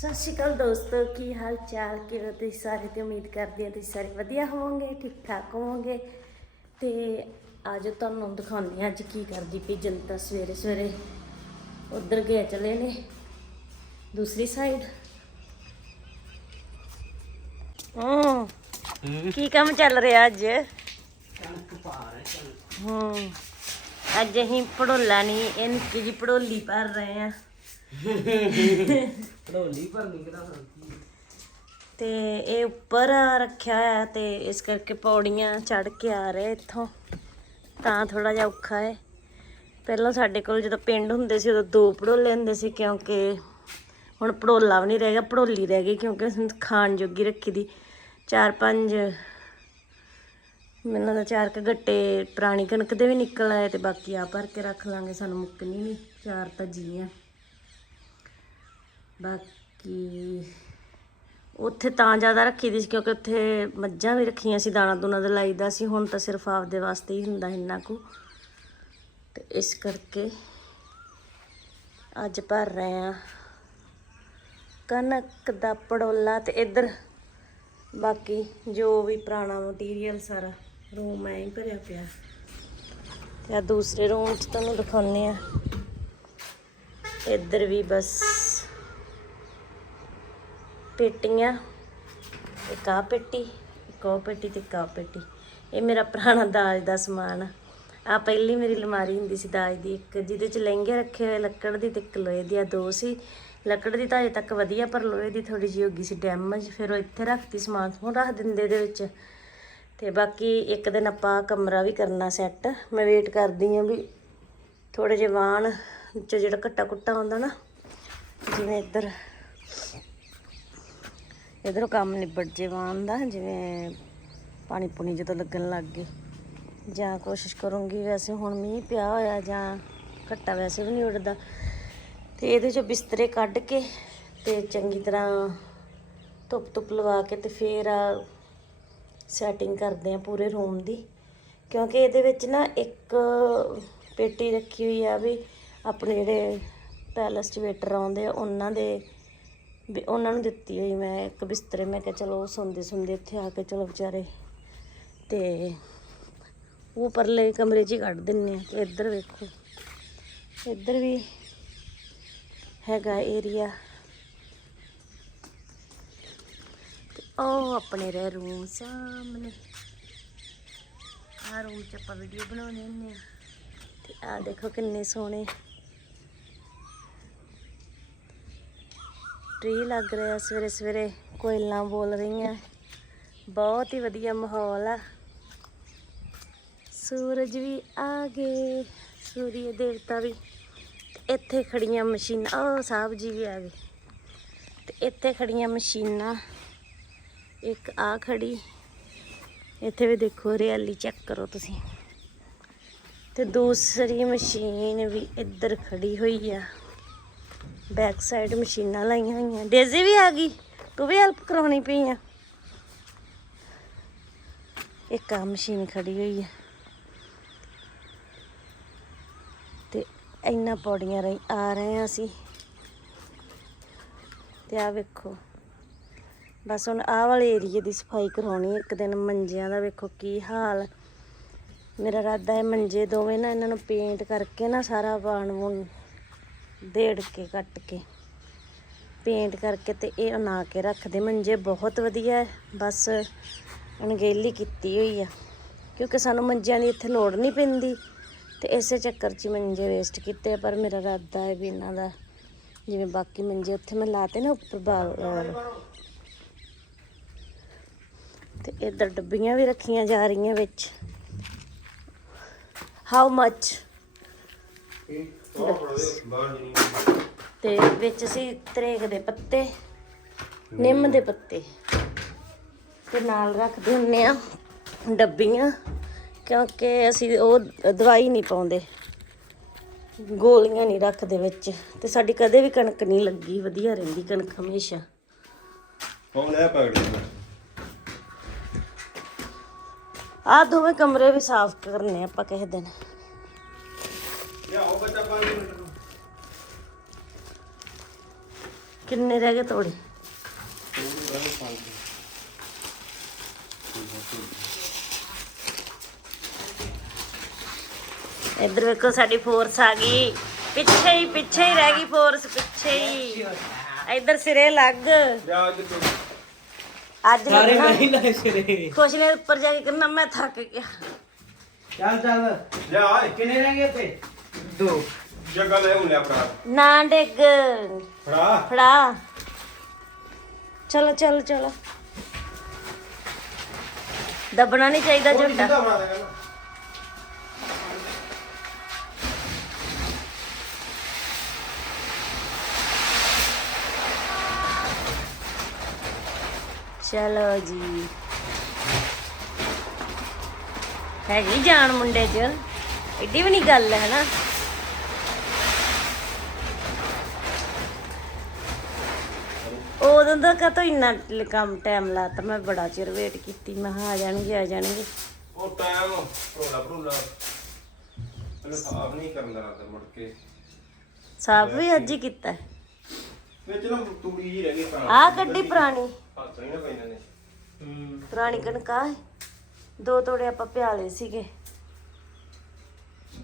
ਸਤਿ ਸ਼੍ਰੀ ਅਕਾਲ ਦੋਸਤੋ, ਕੀ ਹਾਲ ਚਾਲ? ਕਿਵੇਂ ਤੁਸੀਂ ਸਾਰੇ? ਤੇ ਉਮੀਦ ਕਰਦੀ ਹਾਂ ਤੁਸੀਂ ਸਾਰੇ ਵਧੀਆ ਹੋਵੋਗੇ ਠੀਕ ਠਾਕ ਹੋਵੋਗੇ। ਤੇ ਅੱਜ ਤੁਹਾਨੂੰ ਦਿਖਾਉਂਦੀ ਹਾਂ ਅੱਜ ਕੀ ਕਰਦੀ ਪਈ ਜਨਤਾ ਸਵੇਰੇ ਸਵੇਰੇ। ਉਧਰ ਗਏ, ਚਲੇ ਨੇ। ਦੂਸਰੀ ਸਾਈਡ ਹੂੰ, ਕੀ ਕੰਮ ਚੱਲ ਰਿਹਾ ਅੱਜ? ਹੂੰ, ਅੱਜ ਅਸੀਂ ਪੜੋਲਾ ਨਹੀਂ ਇਹ ਨਿੱਕੀ ਜੀ ਪੜੋਲੀ ਭਰ ਰਹੇ ਆ ਢੋਲੀ ਭਰਨੀ ਕਿਹੜਾ ਫਰਕੀ ਤੇ ਇਹ ਉੱਪਰ ਰੱਖਿਆ ਹੋਇਆ ਤੇ ਇਸ ਕਰਕੇ ਪੌੜੀਆਂ ਚੜ ਕੇ ਆ ਰਹੇ ਇੱਥੋਂ। ਤਾਂ ਥੋੜਾ ਜਿਹਾ ਔਖਾ ਹੈ। ਪਹਿਲਾਂ ਸਾਡੇ ਕੋਲ ਜਦੋਂ ਪਿੰਡ ਹੁੰਦੇ ਸੀ, ਉਦੋਂ ਦੋ ਪੜੋਲੇ ਹੁੰਦੇ ਸੀ ਕਿਉਂਕਿ ਹੁਣ ਪੜੋਲਾ ਵੀ ਨਹੀਂ ਰਹਿ ਗਿਆ ਪੜੋਲੀ ਰਹਿ ਗਈ ਕਿਉਂਕਿ ਖਾਣ ਜੋਗੀ ਰੱਖੀ ਦੀ। ਚਾਰ ਪੰਜ, ਮੈਨੂੰ ਤਾਂ ਚਾਰ ਕ ਗੱਟੇ ਪੁਰਾਣੀ ਕਣਕ ਦੇ ਵੀ ਨਿਕਲ ਆਏ ਤੇ ਬਾਕੀ ਆ ਭਰ ਕੇ ਰੱਖ ਲਾਂਗੇ, ਸਾਨੂੰ ਮੁੱਕਣੀ ਨਹੀਂ, ਚਾਰ ਤਾਂ ਜੀ ਆ ਬਾਕੀ ਉੱਥੇ ਤਾਂ ਜ਼ਿਆਦਾ ਰੱਖੀ ਦੀ ਸੀ ਕਿਉਂਕਿ ਉੱਥੇ ਮੱਝਾਂ ਵੀ ਰੱਖੀਆਂ ਸੀ, ਦਾਣਾ ਦੂਣਾ ਦਾ ਲਾਈਦਾ ਸੀ, ਹੁਣ ਤਾਂ ਸਿਰਫ ਆਪਦੇ ਵਾਸਤੇ ਹੀ ਹੁੰਦਾ ਇੰਨਾ ਕੁ। ਤੇ ਇਸ ਕਰਕੇ ਅੱਜ ਭਰ ਰਹੇ ਆ ਕਣਕ ਦਾ ਪੜੋਲਾ ਤੇ ਇੱਧਰ ਬਾਕੀ ਜੋ ਵੀ ਪੁਰਾਣਾ ਮਟੀਰੀਅਲ ਸਾਰਾ ਰੂਮ ਐ ਹੀ ਭਰਿਆ ਪਿਆ। ਤੇ ਆ ਦੂਸਰੇ ਰੂਮ 'ਚ ਤੁਹਾਨੂੰ ਦਿਖਾਉਂਦੇ ਆ ਇੱਧਰ ਵੀ ਬਸ ਪੇਟੀਆਂ, ਇੱਕ ਆਹ ਪੇਟੀ, ਇੱਕ ਉਹ ਪੇਟੀ ਤੇ ਇੱਕ ਆਹ ਪੇਟੀ। ਇਹ ਮੇਰਾ ਪੁਰਾਣਾ ਦਾਜ ਦਾ ਸਮਾਨ ਆ। ਆਹ ਪਹਿਲੀ ਮੇਰੀ ਅਲਮਾਰੀ ਹੁੰਦੀ ਸੀ ਦਾਜ ਦੀ, ਇੱਕ ਜਿਹਦੇ ਚ ਲਹਿੰਗੇ ਰੱਖੇ ਹੋਏ, ਲੱਕੜ ਦੀ ਤੇ ਇੱਕ ਲੋਹੇ ਦੀ ਆ ਦੋ ਸੀ। ਲੱਕੜ ਦੀ ਤਾਂ ਅਜੇ ਤੱਕ ਵਧੀਆ, ਪਰ ਲੋਹੇ ਦੀ ਥੋੜੀ ਜਿਹੀ ਹੋ ਗਈ ਸੀ ਡੈਮੇਜ। ਫਿਰ ਉਹ ਇੱਥੇ ਰੱਖਤੀ, ਸਮਾਨ ਸਮੂਨ ਰੱਖ ਦਿੰਦੇ ਇਹਦੇ ਵਿੱਚ। ਤੇ ਬਾਕੀ ਇੱਕ ਦਿਨ ਆਪਾਂ ਕਮਰਾ ਵੀ ਕਰਨਾ ਸੈੱਟ। ਮੈਂ ਵੇਟ ਕਰਦੀ ਆ ਵੀ ਥੋੜੇ ਜਿਹੇ ਵਾਣ ਚ ਜਿਹੜਾ ਕੱਟਾ ਕੁੱਟਾ ਹੁੰਦਾ ਨਾ, ਜਿਵੇਂ ਇੱਧਰ ਇਧਰੋਂ ਕੰਮ ਨਿਬੜ ਜੇ ਵਾਣ ਦਾ, ਜਿਵੇਂ ਪਾਣੀ ਪੁਣੀ ਜਦੋਂ ਲੱਗਣ ਲੱਗ ਗਏ। ਜਾਂ ਕੋਸ਼ਿਸ਼ ਕਰੂੰਗੀ ਵੈਸੇ ਹੁਣ ਮੀਂਹ ਪਿਆ ਹੋਇਆ ਜਾਂ ਘੱਟਾ ਵੈਸੇ ਵੀ ਨਹੀਂ ਉੱਡਦਾ। ਤੇ ਇਹਦੇ ਚੋਂ ਬਿਸਤਰੇ ਕੱਢ ਕੇ ਤੇ ਚੰਗੀ ਤਰ੍ਹਾਂ ਧੁੱਪ ਧੁੱਪ ਲਵਾ ਕੇ ਤੇ ਫੇਰ ਆ ਸੈਟਿੰਗ ਕਰਦੇ ਆ ਪੂਰੇ ਰੂਮ ਦੀ। ਕਿਉਂਕਿ ਇਹਦੇ ਵਿੱਚ ਨਾ ਇੱਕ ਪੇਟੀ ਰੱਖੀ ਹੋਈ ਆ ਵੀ ਆਪਣੇ ਜਿਹੜੇ ਪੈਲਸ ਚ ਵੇਟਰ ਆਉਂਦੇ ਆ, ਉਹਨਾਂ ਦੇ ਵੀ ਉਹਨਾਂ ਨੂੰ ਦਿੱਤੀ ਹੋਈ ਮੈਂ ਇੱਕ ਬਿਸਤਰੇ, ਮੈਂ ਕਿਹਾ ਚਲੋ ਉਹ ਸੌਂਦੇ ਸੁੰਦੇ ਇੱਥੇ ਆ ਕੇ ਚਲੋ ਵਿਚਾਰੇ। ਤੇ ਉਹ ਪਰਲੇ ਕਮਰੇ 'ਚ ਹੀ ਕੱਢ ਦਿੰਨੇ ਆ, ਤੇ ਇੱਧਰ ਵੇਖੋ। ਇੱਧਰ ਵੀ ਹੈਗਾ ਏਰੀਆ ਉਹ ਆਪਣੇ ਰਹਿ ਰੂਮ ਸਾਹਮਣੇ। ਆ ਰੂਮ 'ਚ ਆਪਾਂ ਵੀਡੀਓ ਬਣਾਉਣੇ ਹੁੰਦੇ ਆ। ਤੇ ਆ ਦੇਖੋ ਕਿੰਨੇ ਸੋਹਣੇ। ਟ੍ਰੀ ਲੱਗ ਰਿਹਾ ਸਵੇਰੇ ਸਵੇਰੇ, ਕੋਇਲਾਂ ਬੋਲ ਰਹੀਆਂ। ਬਹੁਤ ਹੀ ਵਧੀਆ ਮਾਹੌਲ ਆ। ਸੂਰਜ ਵੀ ਆ ਗਏ, ਸੂਰਜ ਦੇਵਤਾ ਵੀ। ਇੱਥੇ ਖੜੀਆਂ ਮਸ਼ੀਨਾਂ ਉਹ ਸਾਹਿਬ ਜੀ ਵੀ ਆ ਗਏ। ਤੇ ਇੱਥੇ ਖੜੀਆਂ ਮਸ਼ੀਨਾਂ, ਇੱਕ ਆ ਖੜੀ। ਇੱਥੇ ਵੀ ਦੇਖੋ ਹਰਿਆਲੀ ਚੈੱਕ ਕਰੋ ਤੁਸੀਂ। ਤੇ ਦੂਸਰੀ ਮਸ਼ੀਨ ਵੀ ਇੱਧਰ ਖੜੀ ਹੋਈ ਆ। ਬੈਕ ਸਾਈਡ ਮਸ਼ੀਨਾਂ ਲਾਈਆਂ ਹੋਈਆਂ। ਡੇਜ਼ੀ ਵੀ ਆ ਗਈ। ਤੂੰ ਵੀ ਹੈਲਪ ਕਰਾਉਣੀ ਪਈ ਆ। ਇੱਕ ਆ ਮਸ਼ੀਨ ਖੜੀ ਹੋਈ ਹੈ ਤੇ ਇੰਨਾ ਪੌੜੀਆਂ ਰਹੀ ਆ ਰਹੇ ਆ ਅਸੀਂ। ਤੇ ਆ ਵੇਖੋ। ਬਸ ਹੁਣ ਆਹ ਵਾਲੇ ਏਰੀਏ ਦੀ ਸਫ਼ਾਈ ਕਰਾਉਣੀ ਇੱਕ ਦਿਨ ਮੰਜਿਆਂ ਦਾ ਵੇਖੋ ਕੀ ਹਾਲ। ਮੇਰਾ ਇਰਾਦਾ ਹੈ ਮੰਜੇ ਦੋਵੇਂ ਨਾ ਇਹਨਾਂ ਨੂੰ ਪੇਂਟ ਕਰਕੇ ਨਾ ਸਾਰਾ ਵਾਣ ਵੂਣ ਦੇੜ ਕੇ, ਕੱਟ ਕੇ, ਪੇਂਟ ਕਰਕੇ ਤੇ ਇਹ ਬਣਾ ਕੇ ਰੱਖਦੇ। ਮੰਜੇ ਬਹੁਤ ਵਧੀਆ ਹੈ, ਬਸ ਅਣਗਹਿਲੀ ਕੀਤੀ ਹੋਈ ਆ। ਕਿਉਂਕਿ ਸਾਨੂੰ ਮੰਜਿਆਂ ਦੀ ਇੱਥੇ ਲੋੜ ਨਹੀਂ ਪੈਂਦੀ ਤੇ ਇਸੇ ਚੱਕਰ 'ਚ ਹੀ ਮੰਜੇ ਵੇਸਟ ਕੀਤੇ ਪਰ ਮੇਰਾ ਇਰਾਦਾ ਹੈ ਵੀ ਇਹਨਾਂ ਦਾ ਜਿਵੇਂ ਬਾਕੀ ਮੰਜੇ ਉੱਥੇ ਮੈਂ ਲਾਤੇ ਨਾ ਉੱਪਰ ਬਾਲ ਤੇ ਇੱਧਰ ਡੱਬੀਆਂ ਵੀ ਰੱਖੀਆਂ ਜਾ ਰਹੀਆਂ ਵਿੱਚ। ਹਾਊ ਮੱਚ ਤੇ ਵਿੱਚ ਅਸੀਂ ਤਰੇਕ ਦੇ ਪੱਤੇ ਨਿੰਮ ਦੇ ਪੱਤੇ ਤੇ ਨਾਲ ਰੱਖਦੇ ਹੁੰਨੇ ਆ ਡੱਬੀਆਂ ਕਿਉਂਕਿ ਅਸੀਂ ਉਹ ਦਵਾਈ ਨਹੀਂ ਪਾਉਂਦੇ। ਗੋਲੀਆਂ ਨਹੀਂ ਰੱਖਦੇ ਵਿੱਚ ਤੇ ਸਾਡੀ ਕਦੇ ਵੀ ਕਣਕ ਨਹੀਂ ਲੱਗੀ ਵਧੀਆ ਰਹਿੰਦੀ ਕਣਕ ਹਮੇਸ਼ਾ। ਉਹ ਲੈ ਪਕੜ ਆਹ ਦੋਵੇਂ ਕਮਰੇ ਵੀ ਸਾਫ਼ ਕਰਨੇ ਆਪਾਂ ਕਿਸੇ ਦਿਨ। ਲਿਆਓ ਬੱਚਾ 5 ਮਿੰਟ ਨੂੰ। ਕਿੰਨੇ ਰਹਿ ਗਏ ਤੋੜੇ? ਇੱਧਰ ਵੇਖੋ ਸਾਡੀ ਫੋਰਸ ਆ ਗਈ। ਪਿੱਛੇ ਹੀ ਪਿੱਛੇ ਹੀ ਰਹਿ ਗਈ ਫੋਰਸ ਪਿੱਛੇ ਹੀ। ਇੱਧਰ ਸਿਰੇ ਲੱਗ। ਅੱਜ ਸਾਰੇ ਲੱਗਣਾ ਨਹੀਂ ਲਾਏ ਸਿਰੇ। ਕੁਛ ਨੇ ਉੱਪਰ ਜਾ ਕੇ ਕਰਨਾ ਮੈਂ ਥੱਕ ਗਿਆ। ਚੱਲ ਚੱਲ। ਲਿਆ ਕਿੰਨੇ ਰਹਿ ਗਏ ਤੇ ਦੋ। ਜੱਗਾ ਲੈ ਹੁਣ ਲਿਆ ਭਰਾ। ਨਾ ਡਿੱਗ। ਫੜਾ। ਫੜਾ। ਚਲੋ ਚਲੋ ਚਲੋ। ਦੱਬਣਾ ਨਹੀਂ ਚਾਹੀਦਾ ਜਿੱਦਾਂ ਬਣਾ ਦੇਗਾ ਨਾ। ਚਲੋ ਜੀ। ਹੈਗੀ ਜਾਨ ਮੁੰਡੇ 'ਚ। ਏਡੀ ਵੀ ਨਹੀਂ ਗੱਲ ਹੈ ਨਾ ਉਦੋਂ ਦਾ ਕਾ ਇੰਨਾ ਲ- ਕੰਮ ਟਾਈਮ ਲਾਤਾ ਮੈਂ ਬੜਾ ਚਿਰ ਵੇਟ ਕੀਤੀ ਮੈਂ ਕਿਹਾ ਆ ਜਾਣਗੇ ਆ ਜਾਣਗੇ। ਉਹ ਟਾਈਮ ਭਰੋਲਾ ਭਰੋਲਾ। ਪਹਿਲੇ ਸਾਫ਼ ਨਹੀਂ ਕਰਨ ਦਾ ਰਾਤ ਮੁੜ ਕੇ। ਸਾਫ਼ ਵੀ ਅੱਜ ਹੀ ਕੀਤਾ। ਵਿੱਚ ਨਾ ਤੂੜੀ ਜੀ ਰਹਿ ਗਈ ਆ ਗੱਡੀ ਪੁਰਾਣੀ। ਹੱਥ ਨਹੀਂ ਨਾ ਪੈਂਦੇ ਨੇ। ਹੂੰ। ਪੁਰਾਣੀ ਕਣਕਾਂ ਦੋ ਤੋੜੇ ਆਪਾਂ ਪਿਆਲੇ ਸੀਗੇ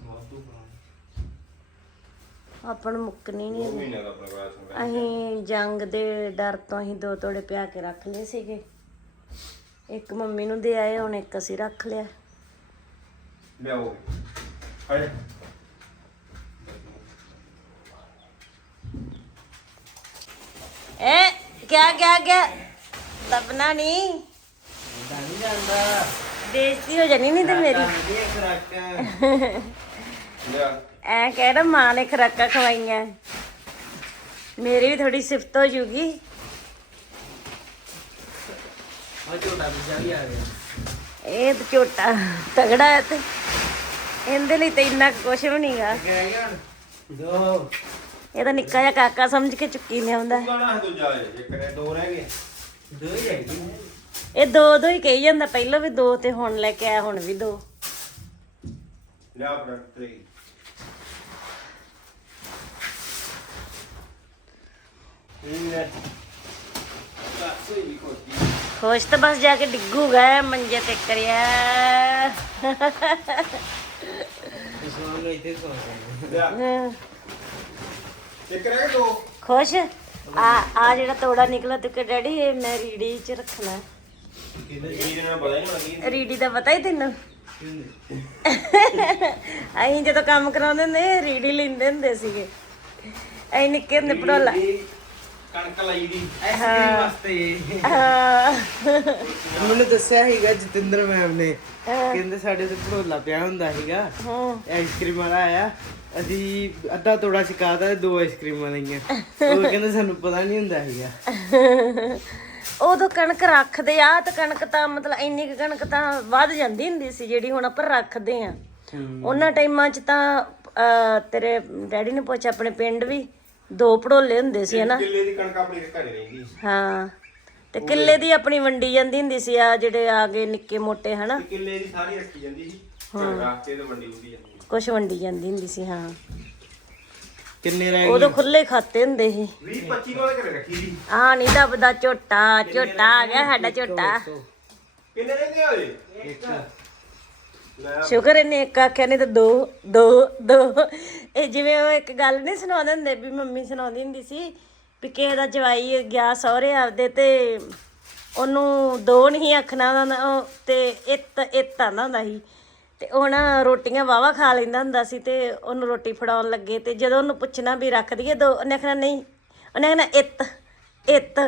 ਵਾਧੂ ਬਣਾ ਆਪਾਂ ਨੂੰ ਮੁੱਕਣੀ ਨਹੀਂ ਮਹੀਨੇ ਦਾ ਆਪਣਾ ਕੋਲ ਅਸੀਂ ਜੰਗ ਦੇ ਡਰ ਤੋਂ ਅਸੀਂ ਦੋ ਤੋੜੇ ਪਿਆ ਕੇ ਰੱਖ ਲਏ ਸੀਗੇ। ਇੱਕ ਮੰਮੀ ਨੂੰ ਦੇ ਆਏ ਹੁਣ ਇੱਕ ਅਸੀਂ ਰੱਖ ਲਿਆ। ਲਿਆਓ। ਏ ਕਿਆ ਕਿਆ ਕਿਆ? ਦਬਨਾ ਨਹੀਂ ਇਦਾਂ ਨਹੀਂ ਜਾਂਦਾ। ਬੇਇੱਜ਼ਤੀ ਹੋ ਜਾਣੀ ਨਹੀਂ ਤੇ ਮੇਰੀ। ਇਹ ਖਰਾਕਾਂ। ਲਿਆ। ਐ ਕਹਿਣਾ ਮਾਂ ਨੇ ਖਰਾਕਾਂ ਖਵਾਈਆਂ। ਮੇਰੀ ਵੀ ਥੋੜੀ ਸਿਫਤ ਹੋ ਜੂਗੀ। ਇਹ ਤਾਂ ਝੋਟਾ ਤਗੜਾ ਹੈ ਤੇ। ਇਹਦੇ ਲਈ ਤਾਂ ਇੰਨਾ ਕੁਛ ਵੀ ਨਹੀਂਗਾ ਦੋ। ਇਹ ਤਾਂ ਨਿੱਕਾ ਜਿਹਾ ਕਾਕਾ ਸਮਝ ਕੇ ਚੁੱਕੀ ਲਿਆਉਂਦਾ। ਗਾਣਾ ਹੈ ਦੂਜਾ ਜੇ ਕਰੇ ਦੋ ਰਹਿ ਗਏ। ਦੋ ਹੀ ਰਹਿ ਗਏ ਇਹ ਦੋ ਦੋ ਹੀ ਕਹੀ ਜਾਂਦਾ ਪਹਿਲਾਂ ਵੀ ਦੋ ਤੇ ਹੁਣ ਲੈ ਕੇ ਆਇਆ ਹੁਣ ਵੀ ਦੋ। ਲਿਆ ਤੇ ਇਹ ਲਾਸੋ ਹੀ ਕੋਤੀ ਖੁਸ਼ ਤਾਂ ਬਸ ਜਾ ਕੇ ਡਿੱਗੂਗਾ ਮੰਜੇ ਤੇ ਕਰਿਆ। ਇੱਕ ਰਹਿ ਗਏ ਦੋ। ਖੁਸ਼? ਆ ਆ ਜਿਹੜਾ ਤੋੜਾ ਨਿਕਲਾ ਤੇ ਕਿ ਡੈਡੀ ਇਹ ਮੈਂ ਰੀੜੀ ਚ ਰੱਖਣਾ। ਹੈ। ਵੀਰ ਨੇ ਪਤਾ ਨਹੀਂ ਲੱਗੀ। ਰੀੜੀ ਦਾ ਪਤਾ ਹੀ ਤੈਨੂੰ? ਅਸੀਂ ਜਦੋਂ ਕੰਮ ਕਰਾਉਂਦੇ ਹੁੰਦੇ ਰੀੜੀ ਲੈਂਦੇ ਹੁੰਦੇ ਸੀਗੇ। ਅਸੀਂ ਨਿੱਕੇ ਹੁੰਦੇ ਪੜੋਲਾ ਕਣਕ ਲਈ ਦੀ ਆਈਸਕ੍ਰੀਮ ਵਾਸਤੇ। ਮੈਨੂੰ ਦੱਸਿਆ ਸੀਗਾ ਜਤਿੰਦਰ ਮੈਮ ਨੇ ਕਹਿੰਦੇ ਸਾਡੇ ਤੇ ਭੜੋਲਾ ਪਿਆ ਹੁੰਦਾ ਸੀਗਾ ਹਾਂ। ਆਈਸਕ੍ਰੀਮ ਵਾਲਾ ਆਇਆ ਅਸੀਂ ਅੱਧਾ ਤੋੜਾ ਛਕਾਤਾ ਤੇ ਦੋ ਆਈਸਕ੍ਰੀਮਾਂ ਲਈਆਂ ਉਹ ਕਹਿੰਦੇ ਸਾਨੂੰ ਪਤਾ ਨਹੀਂ ਹੁੰਦਾ ਸੀਗਾ। ਉਦੋਂ ਕਣਕ ਰੱਖਦੇ ਆ ਤੇ ਕਣਕ ਤਾਂ ਮਤਲਬ ਇੰਨੀ ਕੁ ਕਣਕ ਤਾਂ ਵੱਧ ਜਾਂਦੀ ਹੁੰਦੀ ਸੀ ਜਿਹੜੀ ਹੁਣ ਆਪਾਂ ਰੱਖਦੇ ਆ। ਉਹਨਾਂ ਟਾਈਮਾਂ 'ਚ ਤਾਂ ਤੇਰੇ ਡੈਡੀ ਨੇ ਪੁੱਛਿਆ ਆਪਣੇ ਪਿੰਡ ਵੀ। ਦੋ ਪੜੋਲੇ ਹੁੰਦੇ ਸੀ ਹਨਾ? ਕਿੱਲੇ ਦੀ ਕਣਕ ਆਪਣੀ ਘਰੇ ਰਹਿੰਦੀ ਹਾਂ ਤੇ ਕਿੱਲੇ ਦੀ ਆਪਣੀ ਵੰਡੀ ਜਾਂਦੀ ਹੁੰਦੀ ਸੀ ਆ ਜਿਹੜੇ ਆ ਗਏ ਨਿੱਕੇ ਮੋਟੇ ਹਨਾ? ਤੇ ਕਿੱਲੇ ਦੀ ਸਾਰੀ ਰੱਖੀ ਜਾਂਦੀ ਸੀ ਰਾਸਤੇ ਤੇ ਮੰਡੀ ਹੁੰਦੀ ਜਾਂਦੀ ਕੁਛ ਵੰਡੀ ਜਾਂਦੀ ਹੁੰਦੀ ਸੀ ਹਾਂ। ਕਿੰਨੇ ਰਹਿ ਉਦੋਂ ਖੁੱਲੇ ਖਾਤੇ ਹੁੰਦੇ ਸੀ। 20 25 ਵਾਲੇ ਘਰੇ ਰੱਖੀ ਸੀ। ਆ ਨਹੀਂ ਦੱਬਦਾ ਝੋਟਾ ਝੋਟਾ ਆ ਗਿਆ ਸਾਡਾ ਝੋਟਾ। ਕਿੰਨੇ ਰਹਿੰਦੇ ਓਏ ਇੱਕ ਸ਼ੁਕਰ ਇਹਨੇ ਇੱਕ ਆਖਿਆ, ਨਹੀਂ ਤਾਂ ਦੋ ਦੋ ਦੋ। ਇਹ ਜਿਵੇਂ ਉਹ ਇੱਕ ਗੱਲ ਨਹੀਂ ਸੁਣਾਉਂਦੇ ਹੁੰਦੇ ਵੀ ਮੰਮੀ ਸੁਣਾਉਂਦੀ ਹੁੰਦੀ ਸੀ ਵੀ ਕਿਸੇ ਦਾ ਜਵਾਈ ਗਿਆ ਸਹੁਰੇ ਆਪਦੇ ਤੇ ਉਹਨੂੰ ਦੋ ਨਹੀਂ ਆਖਣਾ ਹੁੰਦਾ ਉਹ ਤੇ ਇੱਤ ਇੱਤ ਆਂਦਾ ਹੁੰਦਾ ਸੀ। ਤੇ ਉਹ ਨਾ ਰੋਟੀਆਂ ਵਾਵਾ ਖਾ ਲੈਂਦਾ ਹੁੰਦਾ ਸੀ ਤੇ ਉਹਨੂੰ ਰੋਟੀ ਫੜਾਉਣ ਲੱਗੇ ਤੇ ਜਦੋਂ ਉਹਨੂੰ ਪੁੱਛਣਾ ਵੀ ਰੱਖ ਦਈਏ ਦੋ, ਉਹਨੇ ਆਖਣਾ ਨਹੀਂ, ਉਹਨੇ ਆਖਣਾ ਇੱਤ ਇੱਤ।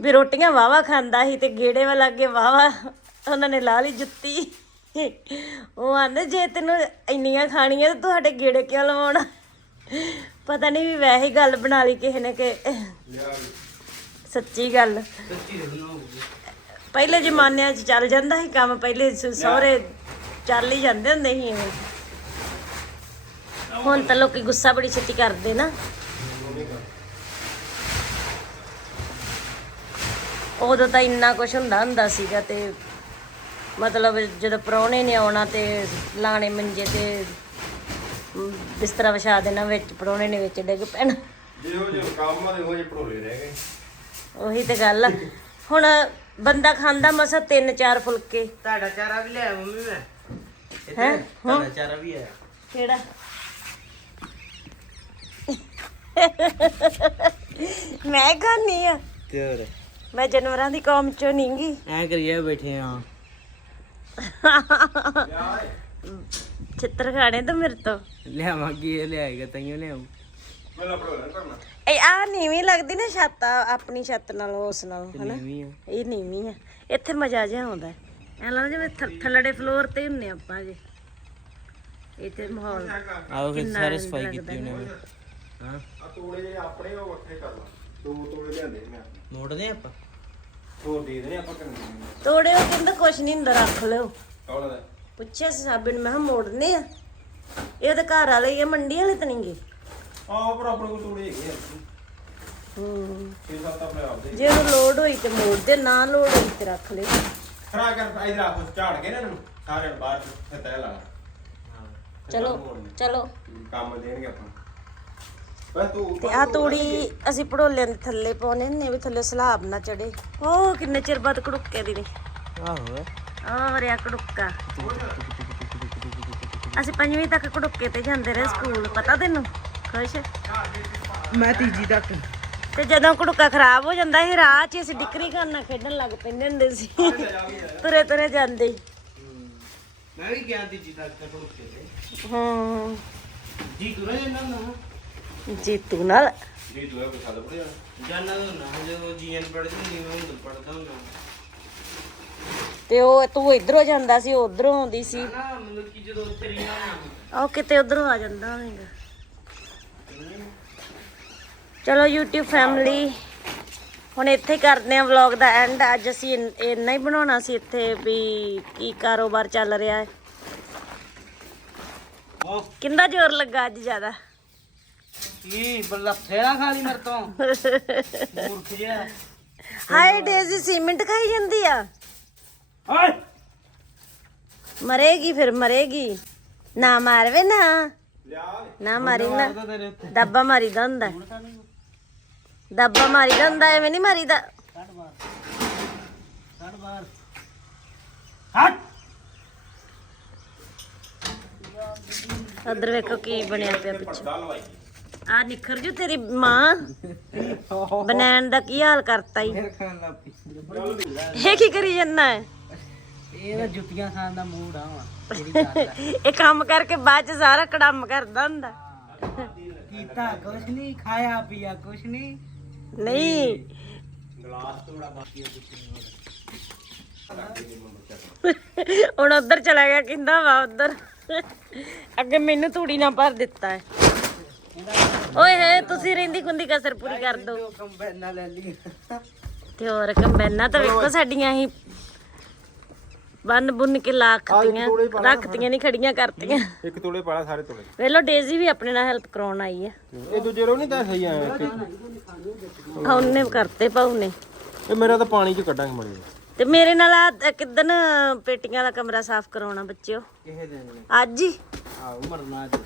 ਵੀ ਰੋਟੀਆਂ ਵਾਵਾ ਖਾਂਦਾ ਸੀ ਤੇ ਗੇੜੇ ਵਾਲਾ ਅੱਗੇ ਵਾਵਾ ਉਹਨਾਂ ਨੇ ਲਾ ਲਈ ਜੁੱਤੀ। ਉਹ ਆਂਦੇ ਜੇ ਤੈਨੂੰ ਇੰਨੀਆਂ ਖਾਣੀਆਂ ਤੇ ਤੁਹਾਡੇ ਗੇੜੇ ਕਿਉਂ ਲਵਾਉਣਾ ਪਤਾ ਨਹੀਂ ਵੀ ਵੈਸੇ ਹੀ ਗੱਲ ਬਣਾ ਲਈ ਕਿਸੇ ਨੇ ਕਿ ਸੱਚੀ ਗੱਲ। ਸੱਚੀ ਰਹਿਣਾ ਹੋਊਗੀ ਪਹਿਲੇ ਜ਼ਮਾਨਿਆਂ 'ਚ ਚੱਲ ਜਾਂਦਾ ਸੀ ਕੰਮ ਪਹਿਲੇ ਸ- ਸਹੁਰੇ ਚੱਲ ਹੀ ਜਾਂਦੇ ਹੁੰਦੇ ਸੀ ਹੁਣ ਤਾਂ ਲੋਕੀ ਗੁੱਸਾ ਬੜੀ ਛੇਤੀ ਕਰਦੇ ਨਾ। ਉਦੋਂ ਤਾਂ ਇੰਨਾ ਕੁਝ ਹੁੰਦਾ ਹੁੰਦਾ ਸੀਗਾ ਤੇ ਮਤਲਬ ਜਦੋਂ ਪ੍ਰਾਹੁਣੇ ਨੇ ਆਉਣਾ ਤੇ ਲਾਣੇ ਮੰਜੇ ਤੇ ਬਿਸਤਰਾ ਵਿਛਾ ਦੇਣਾ ਵਿੱਚ ਪ੍ਰਾਹੁਣੇ ਨੇ ਵਿੱਚ ਡਿੱਗ ਪੈਣਾ। ਜਿਹੋ ਜਿਹੇ ਕੰਮ ਆ ਤੇ ਉਹ ਜਿਹੇ ਭਰੋਲੇ ਰਹਿ ਗਏ। ਉਹੀ ਤੇ ਗੱਲ ਆ। ਹੁਣ ਬੰਦਾ ਖਾਂਦਾ ਮਸਾ ਤਿੰਨ ਚਾਰ ਫੁਲਕੇ। ਤੁਹਾਡਾ ਚਾਰਾ ਵੀ ਲਿਆ ਮੰਮੀ ਮੈਂ? ਹੈਂ? ਤੁਹਾਡਾ ਚਾਰਾ ਵੀ ਹੈ ਕਿਹੜਾ? ਮੈਂ ਖਾਣੀ ਆ। ਤੇ ਹੋਰ? ਮੈਂ ਜਾਨਵਰਾਂ ਦੀ ਕੌਮ ਚੋਂ ਨਹੀਂਗੀ ਐ ਕਰੀਏ ਬੈਠੇ ਆ। ਚਿੱਤਰ ਖਾਣੇ ਤਾਂ ਮੇਰੇ ਤੋਂ ਲਿਆਵਾਂਗੇ ਇਹ ਲਿਆਏਗਾ ਤਈਓ ਲਿਆਉ ਕਰਨਾ ਇਹ ਆ ਨੀਵੀਂ ਲੱਗਦੀ ਨਾ ਛੱਤ ਆ, ਆਪਣੀ ਛੱਤ ਨਾਲ ਉਸ ਨਾਲ ਹਨਾ ਨਵੀਂ ਆ ਇਹ ਨੀਵੀਂ ਆ ਇੱਥੇ ਮਜ਼ਾ ਜਿਹਾ ਆਉਂਦਾ ਹੈ। ਐਂ ਲੱਗਦਾ ਜਿਵੇਂ ਥ- ਥੱਲੜੇ ਫਲੋਰ ਤੇ ਹੁੰਨੇ ਆਪਾਂ ਜੇ ਇੱਥੇ ਮਾਹੌਲ ਆਓ ਫਿਰ ਕਿੰਨਾ ਸਾਰੇ ਸਫ਼ਾਈ ਲੱਗਦਾ ਕੀਤੀ ਉਹਨੇ ਹਾਂ ਆ ਤੋੜੇ ਜਿਹੜੇ ਆਪਣੇ ਉਹ ਵੱਖਰੇ ਕਰ ਲਾ ਦੋ ਤੋੜੇ ਲਿਆਂਦੇ ਮੈਂ ਮੋੜਦੇ ਆਪਾਂ ਹੋਰ ਦੇ ਦੇਣੇ ਆਪਾਂ ਕਰਨੇ ਤੋੜਿਓ ਕਹਿੰਦਾ ਕੁਛ ਨਹੀਂ ਹੁੰਦਾ ਰੱਖ ਲਿਓ। ਕੌਣ ਦਾ ਪੁੱਛਿਆ ਸੀ ਸਾਬੇ ਨੂੰ ਮੈਂ ਕਿਹਾ ਮੋੜਨੇ ਆ। ਇਹ ਤਾਂ ਘਰ ਵਾਲੇ ਹੀ ਆ ਮੰਡੀ ਵਾਲੇ ਤਾਂ ਨਹੀਂਗੇ। ਆਹ ਪਰ ਆਪਣੇ ਕੋਲ ਤੋੜੇ ਹੈਗੇ ਆ। ਹੂੰ। ਆਪਣੇ ਆਪ ਦੇ ਜੇ ਉਹ ਲੋਡ ਹੋਈ ਤੇ ਮੋੜ ਦੇ ਨਾ ਲੋਡ ਹੋਈ ਤੇ ਰੱਖ ਲੈ। ਖਰਾ ਕਰ ਇਧਰ ਆਪਸ ਝਾੜ ਕੇ ਨਾ ਇਹਨੂੰ ਸਾਰਿਆਂ ਨੂੰ ਬਾਹਰ ਫਿਰ ਤੈ ਲਾ ਚਲੋ ਚਲੋ। ਕੰਮ ਦੇਣਗੇ ਆਪਾਂ। ਤੂੰ ਆ ਤੂੜੀ ਅਸੀਂ ਪੜੋਲਿਆਂ ਦੇ ਥੱਲੇ ਪਾਉਣੇ ਨੇ ਵੀ ਥੱਲੇ ਸਲਾਬ ਨਾ ਚੜੇ ਉਹ ਕਿੰਨੇ ਚਿਰ ਬਾਅਦ ਕੜੁੱਕੇ ਦੀ ਨੇ। ਆਹੋ ਉਹ ਰਿਆ ਕੜੁੱਕਾ। ਅਸੀਂ ਪੰਜਵੀਂ ਤੱਕ ਕੜੁੱਕੇ ਤੇ ਜਾਂਦੇ ਰਹੇ ਸਕੂਲ ਪਤਾ ਤੈਨੂੰ? ਖੁਸ਼? ਮੈਂ ਤੀਜੀ ਤੱਕ। ਤੇ ਜਦੋਂ ਕੜੁੱਕਾ ਖਰਾਬ ਹੋ ਜਾਂਦਾ ਸੀ ਰਾਹ 'ਚ ਅਸੀਂ ਡਿਕਰੀ ਕਰਨਾ ਖੇਡਣ ਲੱਗ ਪੈਂਦੇ ਹੁੰਦੇ ਸੀ। ਤੁਰੇ ਤੁਰੇ ਜਾਂਦੇ। ਮੈਂ ਵੀ ਗਿਆ ਤੀਜੀ ਤੱਕ ਰੁਕੇ ਤੇ। ਹੂੰ। ਜੀ ਤੁਰੇ ਜਾਂਦਾ ਨਾ। ਜੀਤੂ ਨਾਲ। ਜੀ ਤੂੰ ਇਹ ਕੋਈ ਸਾਲ ਪੜਿਆ ਜਾਨਾ ਤਾਂ ਨਾ ਜਦੋਂ ਜੀਐਨ ਪੜ੍ਹਦੀ ਹੁੰਦੀ ਮੈਂ ਉਦੋਂ ਪੜ੍ਹਦਾ ਹੁੰਦਾ। ਤੇ ਉਹ ਤੂੰ ਇਧਰੋਂ ਜਾਂਦਾ ਸੀ ਉਧਰੋਂ ਆਉਂਦੀ ਸੀ। ਨਾ ਮਤਲਬ ਕਿ ਜਦੋਂ ਉੱਥੇ ਰਹਿਣਾ ਨਾ ਉਹ ਕਿਤੇ ਉਧਰੋਂ ਆ ਜਾਂਦਾ ਹੋਵੇਗਾ। ਚਲੋ YouTube ਫੈਮਿਲੀ ਹੁਣ ਇੱਥੇ ਕਰਦੇ ਆ ਵਲੌਗ ਦਾ ਐਂਡ ਅੱਜ ਅਸੀਂ ਇਨ- ਇੰਨਾ ਹੀ ਬਣਾਉਣਾ ਸੀ ਇੱਥੇ ਵੀ ਕੀ ਕਾਰੋਬਾਰ ਚੱਲ ਰਿਹਾ ਹੈ। ਉਹ ਕਿੰਦਾ ਜ਼ੋਰ ਲੱਗਾ ਅੱਜ ਜ਼ਿਆਦਾ? ਕੀ ਬੱਲਾ ਫੇਰਾ ਖਾ ਲਈ ਮੇਰੇ ਤੋਂ। ਮੂਰਖ ਜਿਹਾ। ਹਾਏ ਡੇਜ਼ੀ ਸੀਮੈਂਟ ਖਾਈ ਜਾਂਦੀ ਆ। ਓਏ ਮਰੇਗੀ ਫਿਰ ਮਰੇਗੀ। ਨਾ ਮਾਰਵੇ ਨਾ। ਲਿਆ ਨਾ ਮਾਰੀ ਨਾ। ਤਾਂ ਤੇਰੇ ਉੱਤੇ। ਦੱਬਾ ਮਾਰੀਦਾ ਹੁੰਦਾ। ਹੈ। ਦੱਬਾ ਮਾਰੀਦਾ ਹੁੰਦਾ ਐਵੇਂ ਨਹੀਂ ਮਾਰੀਦਾ। ਕੱਢ ਬਾਹਰ। ਕੱਢ ਬਾਹਰ। ਹਟ ਉਧਰ ਵੇਖੋ ਕੀ ਬਣਿਆ ਪਿਆ ਪਿੱਛੇ। ਪਰਦਾ ਲਵਾਈ ਆ ਨਿਖਰ ਜੂ ਤੇਰੀ ਮਾਂ। ਬਨੈਣ ਦਾ ਕੀ ਹਾਲ ਕਰਤਾ ਈ। ਫੇਰ ਖਾਣ ਲੱਗ ਪਈ। ਇਹ ਕੀ ਕਰੀ ਜੰਨਾ ਹੈ? ਇਹ ਤਾਂ ਜੁੱਤੀਆਂ ਖਾਣ ਦਾ ਮੂਡ ਆ ਵਾ ਜਿਹੜੀ ਗੱਲ ਆ। ਇਹ ਕੰਮ ਕਰਕੇ ਬਾਅਦ ਚ ਸਾਰਾ ਕੜਮ ਕਰਦਾ ਹੁੰਦਾ। ਕੀਤਾ ਕੁਛ ਨਹੀਂ ਖਾਇਆ ਪੀਆ ਕੁਛ ਨਹੀਂ ਨਹੀਂ। ਹੁਣ ਉਧਰ ਚਲਾ ਗਿਆ ਕਹਿੰਦਾ ਵਾ ਉਧਰ। ਅੱਗੇ ਮੈਨੂੰ ਤੂੜੀ ਨਾ ਭਰ ਦਿੱਤਾ ਹੈ। ਓਏ ਹੈ ਤੁਸੀਂ ਰਹਿੰਦੀ ਗੁੰਦੀ ਕਸਰ ਪੂਰੀ ਕਰ ਦੋ। ਉਹ ਕੰਬਾਈਨਾਂ ਲੈ ਲਈ ਤੇ ਹੋਰ ਕੰਬੈਨਾਂ ਤਾਂ ਵੇਖੋ ਸਾਡੀਆਂ ਹੀ ਬੰਨ ਬੁੰਨ ਕੇ ਲਾਖਤੀਆਂ ਰੱਖਤੀਆਂ ਨਹੀਂ ਖੜੀਆਂ ਕਰਤੀਆਂ। ਇੱਕ ਤੋੜੇ ਪਾਲਾ ਸਾਰੇ ਤੋੜੇ। ਵੇਲੋ ਡੇਜ਼ੀ ਵੀ ਆਪਣੇ ਨਾਲ ਹੈਲਪ ਕਰਾਉਣ ਆਈ ਆ। ਇਹ ਦੂਜੇ ਰੋ ਨਹੀਂ ਤਾਂ ਸਹੀ ਆ ਉਹਨੇ ਕਰਤੇ ਪਾਉ ਨੇ। ਇਹ ਮੇਰਾ ਤਾਂ ਪਾਣੀ ਚ ਕੱਢਾਂਗੇ ਮੜੀ। ਤੇ ਮੇਰੇ ਨਾਲ ਆ ਕਿਦਨ ਪੇਟੀਆਂ ਦਾ ਕਮਰਾ ਸਾਫ਼ ਕਰਾਉਣਾ ਬੱਚਿਓ? ਕਿਸੇ ਦਿਨ। ਅੱਜ ਹੀ? ਆਉ ਮਰਨਾ ਅੱਜ।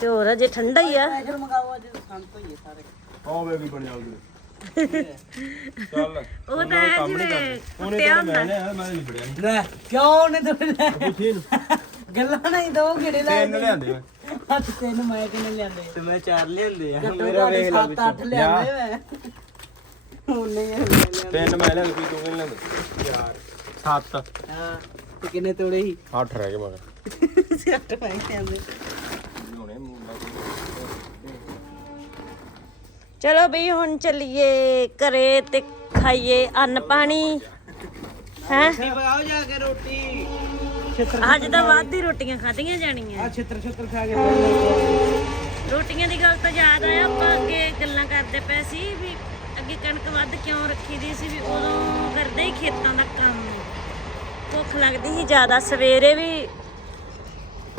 ਤੇ ਹੋਰ ਅਜੇ ਠੰਡਾ ਹੀ ਆ। ਪ੍ਰੈਸ਼ਰ ਮੰਗਾਓ ਅੱਜ ਸੰਤ ਹੋਈਏ ਸਾਰੇ। ਆਹ ਵੇ ਵੀ ਬਣ ਜਾਊਗੀ ਚੱਲ। ਉਹ ਤਾਂ ਹੈ ਜਿਵੇਂ ਕੁੱਟਿਆ ਹੁੰਦਾ। ਮੈਂ ਮੈਂ ਨਹੀਂ ਫੜਿਆ। ਲੈ ਕਿਉਂ ਨੇ ਤੂੰ ਲੈ? ਪੁੱਛੀ ਗੱਲਾਂ ਨਹੀਂ ਦੋ ਕਿਹੜੇ ਲੈ ਤਿੰਨ ਲਿਆਂਦੇ ਮੈਂ ਹੱਥ ਤੈਨੂੰ ਮੈਂ ਕਿੰਨੇ ਲਿਆਂਦੇ? ਤੇ ਮੈਂ ਚਾਰ ਲਿਆਂਦੇ ਆ। ਮੇਰਾ ਵੇਖ ਲੈ ਸੱਤ ਅੱਠ ਲਿਆਂਦੇ ਮੈਂ। ਉਹਨੇ ਹੀ ਲੈ ਲਿਆ। ਤਿੰਨ ਮੈਂ ਲਿਆਂਦੇ ਤੂੰ ਕਿੰਨੇ ਲਿਆਂਦੇ? ਯਾਰ। ਸੱਤ। ਹਾਂ ਤੇ ਕਿੰਨੇ ਤੋੜੇ ਸੀ? ਅੱਠ ਰਹਿ ਗਏ ਮਗਰ। ਸਿੱਟ ਮੈਂ ਲਿਆਂਦੇ ਚਲੋ ਬਈ, ਹੁਣ ਚੱਲੀਏ ਘਰੇ ਤੇ ਖਾਈਏ ਅੰਨ ਪਾਣੀ। ਹੈ? ਪਕਾਓ ਜਾ ਕੇ ਰੋਟੀ ਅੱਜ ਤਾਂ ਵੱਧ ਹੀ ਰੋਟੀਆਂ ਖਾਧੀਆਂ ਜਾਣੀਆਂ। ਆ ਛਿੱਤਰ ਛਿੱਤਰ ਖਾ ਕੇ ਰੋਟੀਆਂ ਦੀ ਗੱਲ ਤੋਂ ਯਾਦ ਆਇਆ, ਆਪਾਂ ਅੱਗੇ ਗੱਲਾਂ ਕਰਦੇ ਪਏ ਸੀ ਵੀ ਅੱਗੇ ਕਣਕ ਵੱਧ ਕਿਉਂ ਰੱਖੀ ਦੀ ਸੀ, ਵੀ ਉਦੋਂ ਕਰਦੇ ਹੀ ਖੇਤਾਂ ਦਾ ਕੰਮ। ਭੁੱਖ ਲੱਗਦੀ ਸੀ ਜ਼ਿਆਦਾ, ਸਵੇਰੇ ਵੀ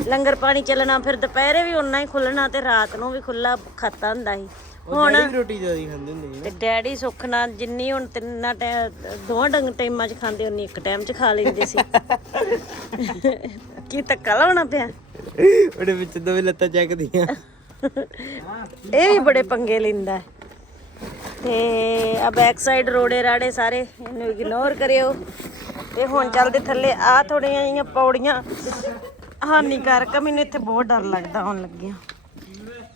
ਲੰਗਰ ਪਾਣੀ ਚੱਲਣਾ, ਫਿਰ ਦੁਪਹਿਰੇ ਵੀ ਉਨਾ ਹੀ ਖੁੱਲਣਾ ਤੇ ਰਾਤ ਨੂੰ ਵੀ ਖੁੱਲਾ ਖਾਤਾ ਹੁੰਦਾ ਸੀ। ਹੁਣ ਰੋਟੀ ਜ਼ਿਆਦਾ ਖਾਂਦੇ ਹੁੰਦੇ ਤੇ ਡੈਡੀ ਸੁੱਖ ਨਾਲ ਜਿੰਨੀ ਹੁਣ ਤਿੰਨਾਂ ਟਾਈਮ ਦੋਵਾਂ ਡੰਗ ਟਾਈਮਾਂ 'ਚ ਖਾਂਦੇ ਉਨੀ ਇੱਕ ਟਾਈਮ 'ਚ ਖਾ ਲੈਂਦੇ ਸੀ। ਕੀ ਧੱਕਾ ਲਾਉਣਾ ਪਿਆ? ਉਹਦੇ ਵਿੱਚ ਦੋਵੇਂ ਲੱਤਾਂ ਚੱਕਦੀਆਂ। ਇਹ ਵੀ ਬੜੇ ਪੰਗੇ ਲੈਂਦਾ। ਹੈ। ਤੇ ਆ ਬੈਕ ਸਾਈਡ ਰੋੜੇ ਰਾੜੇ ਸਾਰੇ ਇਹਨੂੰ ਇਗਨੋਰ ਕਰਿਓ। ਤੇ ਹੁਣ ਚੱਲਦੇ ਥੱਲੇ ਆ ਥੋੜੀਆਂ ਜਿਹੀਆਂ ਪੌੜੀਆਂ। ਹਾਨੀਕਾਰਕ ਆ ਮੈਨੂੰ ਇੱਥੇ ਬਹੁਤ ਡਰ ਲੱਗਦਾ ਆਉਣ ਲੱਗਿਆ।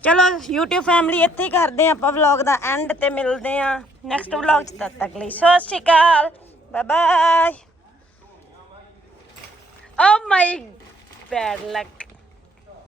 ਚਲੋ, YouTube ਫੈਮਿਲੀ ਇੱਥੇ ਹੀ ਕਰਦੇ ਆ ਆਪਾਂ ਵਲੌਗ ਦਾ ਐਂਡ ਤੇ ਮਿਲਦੇ ਆ ਨੈਕਸਟ ਵਲੌਗ ਚ, ਤਦ ਤੱਕ ਲਈ ਸਤਿ ਸ਼੍ਰੀ ਅਕਾਲ bye bye oh my bad luck